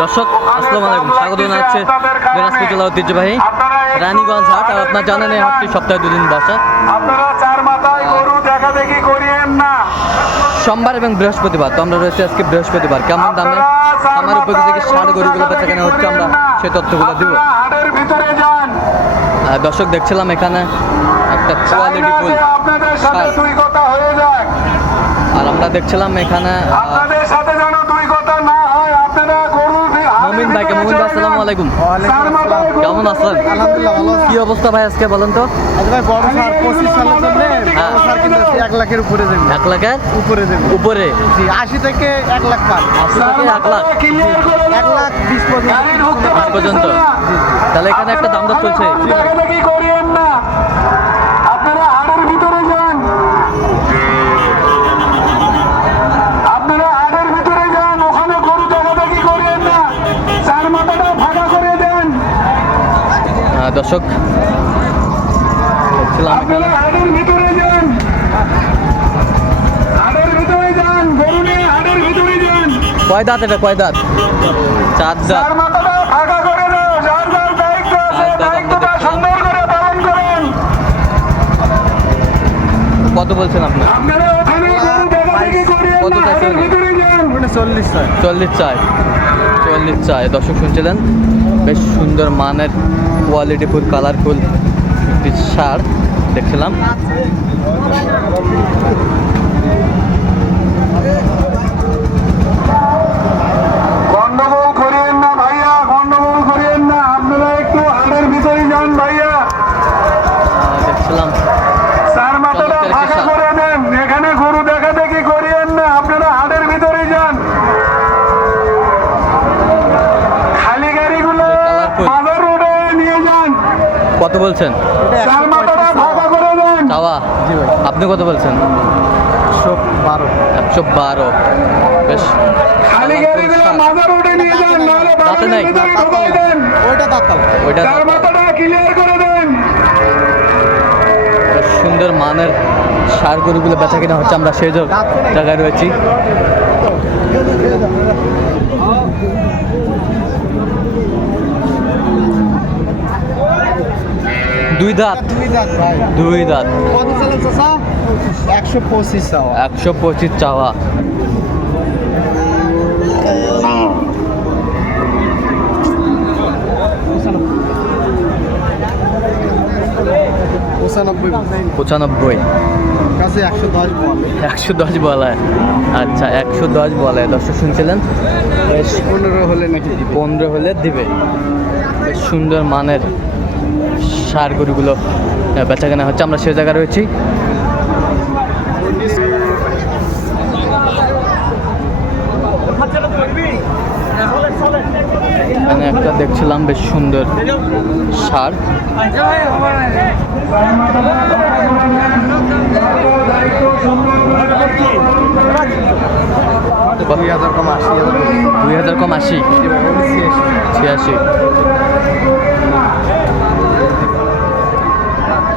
দর্শক আসসালামু আলাইকুম স্বাগত জানাচ্ছে দিনাজপুর জেলা ঐতিহ্যবাহী রানীগঞ্জ হাট আর আপনার জানেন এই হাটটি সপ্তাহে দুদিন বসে। আপনারা চার মাথায় গরু দেখা দেখি করিয়েন না। সোমবার এবং বৃহস্পতিবার তো আমরা রয়েছে আজকে বৃহস্পতিবার। কেমন দামে? আমার উপরে থেকে ষাট গরুগুলো বেচা কেনা হচ্ছে আমরা সেই তথ্যগুলো দিব। দর্শক দেখছিলাম এখানে একটা কোয়ালিটি ফুল আর আমরা দেখছিলাম এখানে আলাইকুম। কেমন আছেন? কি অবস্থা ভাই আজকে বলেন তো? এক লাখের? উপরে। দেবেন এক লাখের উপরে দেবেন উপরে আশি থেকে এক লাখ। আশি থেকে এক লাখ এক লাখ বিশ পর্যন্ত। পর্যন্ত তাহলে এখানে একটা দাম চলছে। কয় দাঁত এটা? কয় দাঁত? চার দাঁত। করেন। কত বলছেন আপনি? আপনারা কত চাইছেন চল্লিশ ছয় চল্লিশ চাই। চল্লিশ চাই। দর্শক শুনছিলেন? বেশ সুন্দর মানের কোয়ালিটিফুল কালারফুল একটি শার্ট দেখছিলাম গন্ডগোল করিয়েন না ভাইয়া গন্ডগোল করিয়েন না আপনারা একটু হাটের ভিতরে যান ভাইয়া আহ, দেখছিলাম চার মাথাটা চমৎকার একটি ফাঁকা সার। করে দেন এখানে গরু দেখা দেখি করিয়েন না আপনারা হাটের ভিতরে যান খালি গাড়িগুলো Colourful. মাদার রোডে নিয়ে যান কত বলছেন? চার মাথাটা ফাঁকা করে দেন চাওয়া। আপনি কত বলছেন? একশো বারো। একশো বারো। বেশ। দাঁতে নাই। ওইটা দাঁতাল। সুন্দর মানের সার গরুগুলো বেচা কিনা হচ্ছে আমরা সেই জায়গায় রয়েছি। দুই দাঁত? দুই দাঁত ভাই। দুই দাঁত। কত চালের চাষা একশো পঁচিশ চাওয়া। একশো পঁচিশ চাওয়া। পঁচানব্বই। একশো দশ বল। একশো দশ বলায় আচ্ছা একশো দশ বলায় দর্শক শুনছিলেন? পনেরো হলে নাকি পনেরো হলে দিবে। সুন্দর মানের সার গরুগুলো বেচা কেনা হচ্ছে। আমরা সেই জায়গায় রয়েছি। এখানে একটা দেখছিলাম বেশ সুন্দর সার। দুই হাজার কম আশি দুই হাজার কম আশি। ছিয়াশি।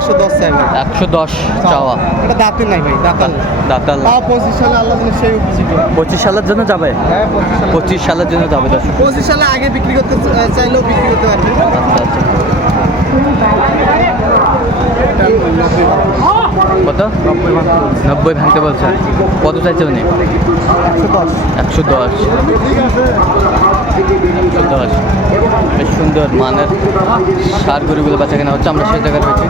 একশো দশ চাই ভাই। একশো দশ চাওয়া। এটা দাঁতের নাই ভাই দাঁতাল দাতাল পঁচিশ সালে আল্লাহ সেই পঁচিশ সালের জন্য যাবে? হ্যাঁ পঁচিশ সালে সালের জন্য যাবে দর্শক। পঁচিশ সালে আগে বিক্রি করতে চাইলেও বিক্রি করতে পারবে। আচ্ছা আচ্ছা কত? নব্বই ভাঙতে বলছেন কত চাইছে উনি? একশো দশ। একশো দশ। একশো দশ। বেশ সুন্দর মানের সার গরুগুলো বাচ্চা কেনা হচ্ছে। আমরা সেই জায়গায় রয়েছি।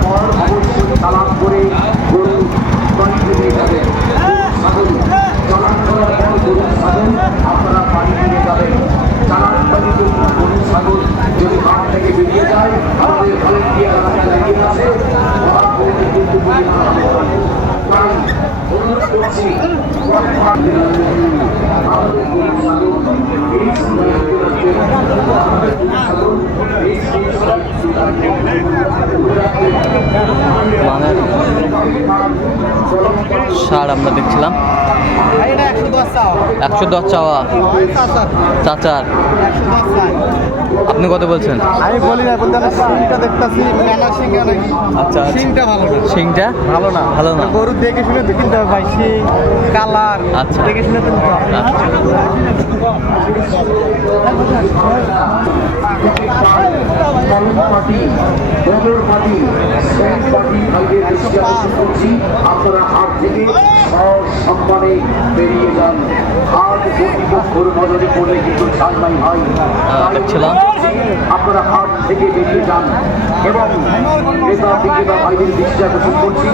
সার আমরা দেখছিলাম। এটা একশো দশ চাও একশো দশ চাওয়া। চাচা চাচার একশো আপনি কত বলছেন? আমি বলি না বলতে সিংটা দেখতেছি মেলা সিংটা নাকি? আচ্ছা, আচ্ছা। সিংটা ভালো না। সিংটা? ভালো না। ভালো না। গরু দেখে শুনে তো কিনতে হবে ভাই সিং কালার। আচ্ছা। দেখে শুনে তো নিতে হবে। আপনারা হাট থেকে সম্মানে বেরিয়ে যান। হাট কর্তৃপক্ষর নজরে পড়লে কিন্তু ছাড় নাই হয় আপনারা হাট থেকে বেরিয়ে যান এবং থেকে বিক্রেতা ভাইদের আকর্ষণ করছি।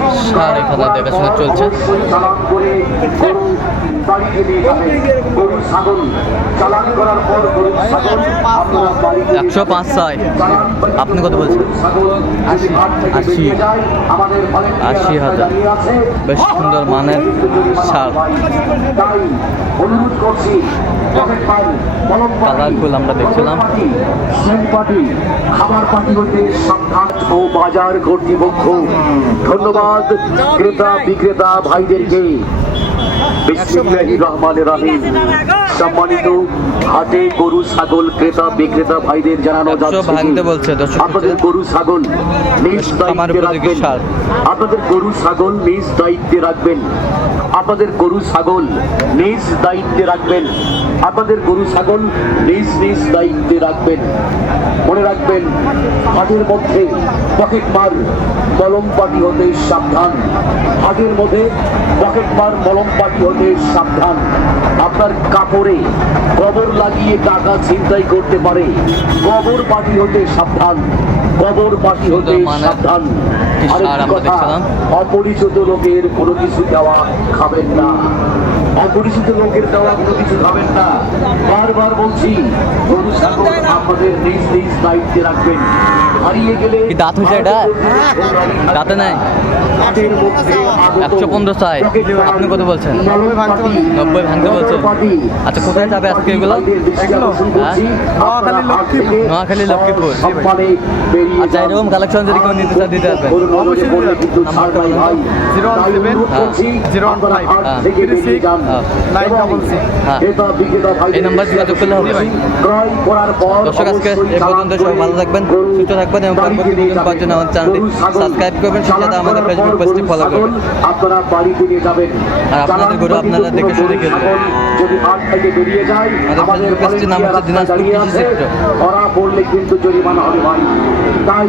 দেখাশোনা চলছে। করে গরু বাড়িতে নিয়ে যাবেন গরু ছাগল চালান করার পর গরু ছাগল আপনারা বাড়িতে একশো পাঁচ ছয় আপনি কত বলছেন? আশি আশি। আশি হাজার। বেশ সুন্দর মানের সার। তাই অনুরোধ করছি কালারফুল আমরা দেখছিলাম। খাবার সাবধান ও বাজার কর্তৃপক্ষ ধন্যবাদ ক্রেতা বিক্রেতা ভাইদেরকে বিসমিল্লাহির রহমানির রহিম। সম্মানিত হাটে গরু ছাগল ক্রেতা বিক্রেতা ভাইদের জানানো যাচ্ছে আপনাদের গরু ছাগল নিজ দায়িত্বে রাখবেন। আপনাদের গরু ছাগল নিজ দায়িত্বে রাখবেন। আপনাদের গরু ছাগল নিজ দায়িত্বে রাখবেন। আপনাদের গরু ছাগল নিজ নিজ দায়িত্বে রাখবেন। মনে রাখবেন হাটের মধ্যে পকেট মার মলম পাটি হতে সাবধান। হাটের মধ্যে পকেট মার মলম পাটি হতে সাবধান। আপনার কাপড়ে কবর লাগিয়ে টাকা ছিনতাই করতে পারে। কবর পাটি হতে সাবধান। কবর পাটি হতে সাবধান। আরেকটি কথা, অপরিচিত লোকের কোনো কিছু দেওয়া খাবেন না। অপরিচিত লোকের দেওয়া কোনো কিছু খাবেন না বারবার বলছি গরু ছাগল আপনাদের নিজ নিজ দায়িত্বে রাখবেন হারিয়ে গেলে কি দাঁত হয়েছে এটা? দাঁতে নাই? একশো পনেরো মার, আপনি কত বলছেন? নব্বই ভাঙতে বলছেন? আচ্ছা, কোথায় যাবে আজকে এগুলো? হ্যাঁ? নোয়াখালী, লক্ষ্মীপুর। আচ্ছা। এরকম collection যদি কেউ নিতে চায় দিতে পারবেন? Zero one seven zero one five six. Nine six হ্যাঁ। বিক্রেতা ভাইদের এই নাম্বার যোগাযোগ করলে হবে? দর্শক আজকে এ পর্যন্ত সবাই ভালো থাকবেন সুস্থ থাকবেন এবং পরবর্তী নিয়ে পাওয়ার জন্য আমার চ্যানেলটি সাবস্ক্রাইব করবেন সাথে আমাদের ফেসবুক পেজটি ফলো করবেন আপনারা বাড়িতে নিয়ে যাবেন আর আপনাদের গরু আপনারা দেখে শুনে গরু যদি হাট থেকে বেরিয়ে যায় আমাদের ফেসবুক পেজটির নাম হচ্ছে দিনাজপুর কৃষি আছে, চিত্র। ধরা কিন্তু জরিমানা হবে ভাই তাই